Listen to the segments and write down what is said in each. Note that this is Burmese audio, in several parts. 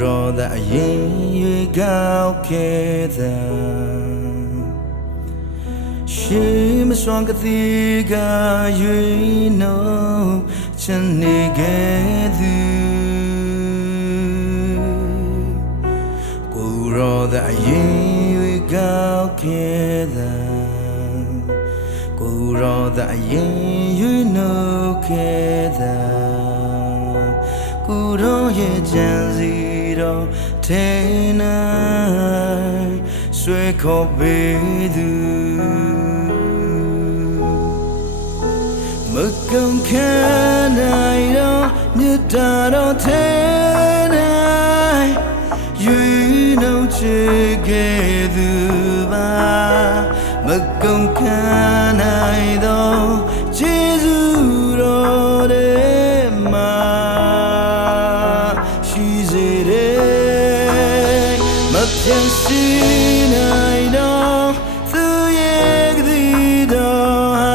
ရောသာအရင်ရွေကောက်ခဲ့သာရှိမစွမ်းကတိကရွေနှုတ်ချင်နေခဲ့သူကိုရောသာအရင်ရွေကောက်ခဲ့သာကိုရောသာအရင်ရွေနှုတ်ခဲ့သာကိုရောရဲ့ကြံစီတော့ထဲနိုင်ဆွဲခေါ်ပေးသူမကုန်ခံနိုင်တော့မြတ်တာတော့ထဲနိုင်ရွေနှုတ်ချခဲ့သူပါမကုန်ခံနိုင်တော့ကျေးဇူးတော်တဲ့မှာရှိစေတယ်မပြန်စီနိုင်တော့သူရဲ့ကတိတော်ဟာ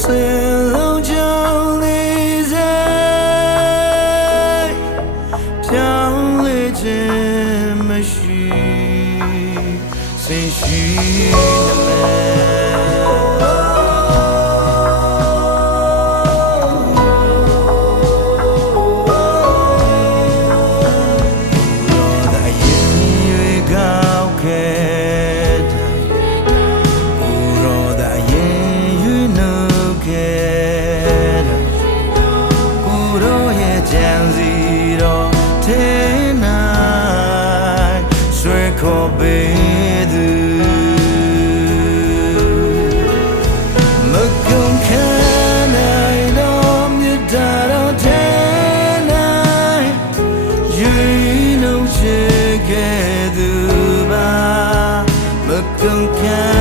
ဆယ်လုံးကြောင့်လေးစေပြောင်းလဲခြင်းမရှိစင်ရှိခေါ်ပေးသူမကုန်ခံနိုင်တော့မြတ်တာတော့ထဲနိုင်ရွေနှုတ်ချခဲ့သူပါမကုန်ခံ